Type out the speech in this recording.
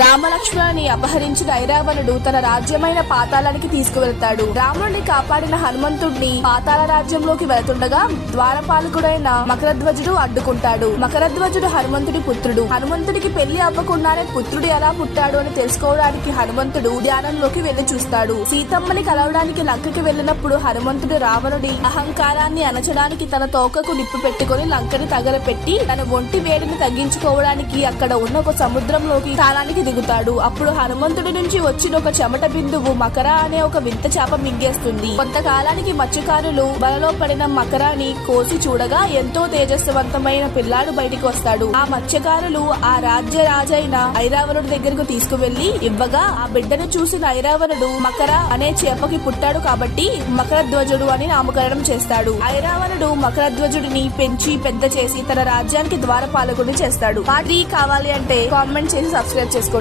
రామలక్ష్మణుని అపహరించిన ఐరావణుడు తన రాజ్యమైన పాతాళానికి తీసుకువెళ్తాడు. రాముడిని కాపాడిన హనుమంతుడిని పాతాళ రాజ్యంలోకి వెళ్తుండగా ద్వారపాలకుడైన మకరధ్వజుడు అడ్డుకుంటాడు. మకరధ్వజుడు హనుమంతుడి పుత్రుడు. హనుమంతుడికి పెళ్లి అవ్వకుండానే పుత్రుడు ఎలా పుట్టాడు అని తెలుసుకోవడానికి హనుమంతుడు ధ్యానంలోకి వెళ్లి చూస్తాడు. సీతమ్మని కలవడానికి లంకకి వెళ్లినప్పుడు హనుమంతుడు రావణుడి అహంకారాన్ని అణచడానికి తన తోకకు నిప్పు పెట్టుకుని లంకని తగలపెట్టి తన ఒంటి వేడిని తగ్గించుకోవడానికి అక్కడ ఉన్న ఒక సముద్రంలోకి స్థానానికి దిగుతాడు. అప్పుడు హనుమంతుడి నుంచి వచ్చిన ఒక చెమట బిందువు మకర అనే ఒక వింత చేప మింగేస్తుంది. కొంతకాలానికి మత్స్యకారులు వలలో పడిన మకరాన్ని కోసి చూడగా ఎంతో తేజస్వంతమైన పిల్లాడు బయటికి వస్తాడు. ఆ మత్స్యకారులు ఆ రాజ్య రాజైన ఐరావణుడి దగ్గరకు తీసుకువెళ్లి ఇవ్వగా ఆ బిడ్డను చూసిన ఐరావణుడు మకర అనే చేపకి పుట్టాడు కాబట్టి మకరధ్వజుడు అని నామకరణం చేస్తాడు. ఐరావణుడు మకరధ్వజుడిని పెంచి పెద్ద చేసి తన రాజ్యానికి ద్వారపాలకుడిని చేస్తాడు. పార్టీ కావాలి అంటే కామెంట్ చేసి సబ్స్క్రైబ్ చేసుకోండి.